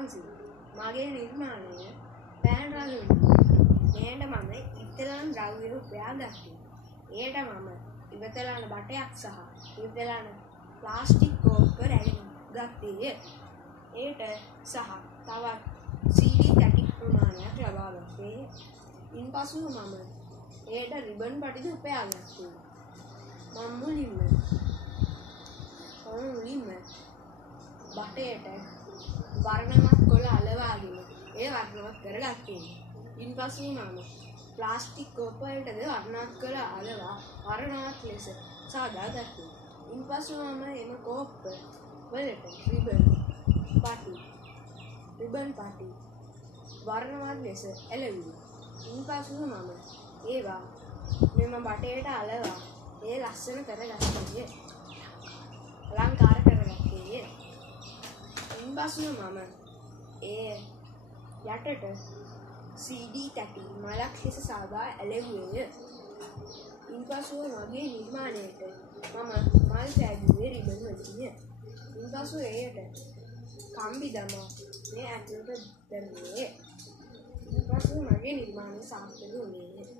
වහන්සේ මගේ නිර්මාණය පෑන් රාග මෙයට මම ඉතලන ද්‍රව්‍ය උපයා ගත්තේ. එයට මම ඉවතලන බටයක් සහ ඉවතලන ප්ලාස්ටික් කෝප්ප රැගෙන ගත්තේය. එයට සහ තවත් CD තැටි ප්‍රමාණයක් ලබා ගත්තේ. ඉන්පසුව මම එයට රිබන් පටිද උපයා ගත්තේ. මම මුලින්ම බටයට වර්ණවත් කොළ අලවාගෙන ඒ වර්ණවත් කරගත්තේ. ඉන්පසු මම ප්ලාස්ටික් කෝප්ප වලටද වර්ණවත් කොළ අලවා වර්ණවත් ලෙස සාදා ගත්තේ. ඉන්පසු මම එම කෝප්ප වලට රිබන් පටි වර්ණවත් ලෙස එළවුවා. ඉන්පසු මම ඒවා මෙම බටයට අලවා ඒ ලස්සන කරගත්තේ. අලංකාර කරගත්තේ. ඉන්පසු මම ඒ යටට CD තැටි මලක් ලෙස සාදා ඇලෙව්වේය. ඉන්පසු මගේ නිර්මාණයට මම මල් සෑදුවේ රිබන් වලින්. ඉන්පසු එයට කම්බි දමා මේ ඇතුළට දැම්මේ. ඉන්පසු මගේ නිර්මාණය සාර්ථක වුණේ.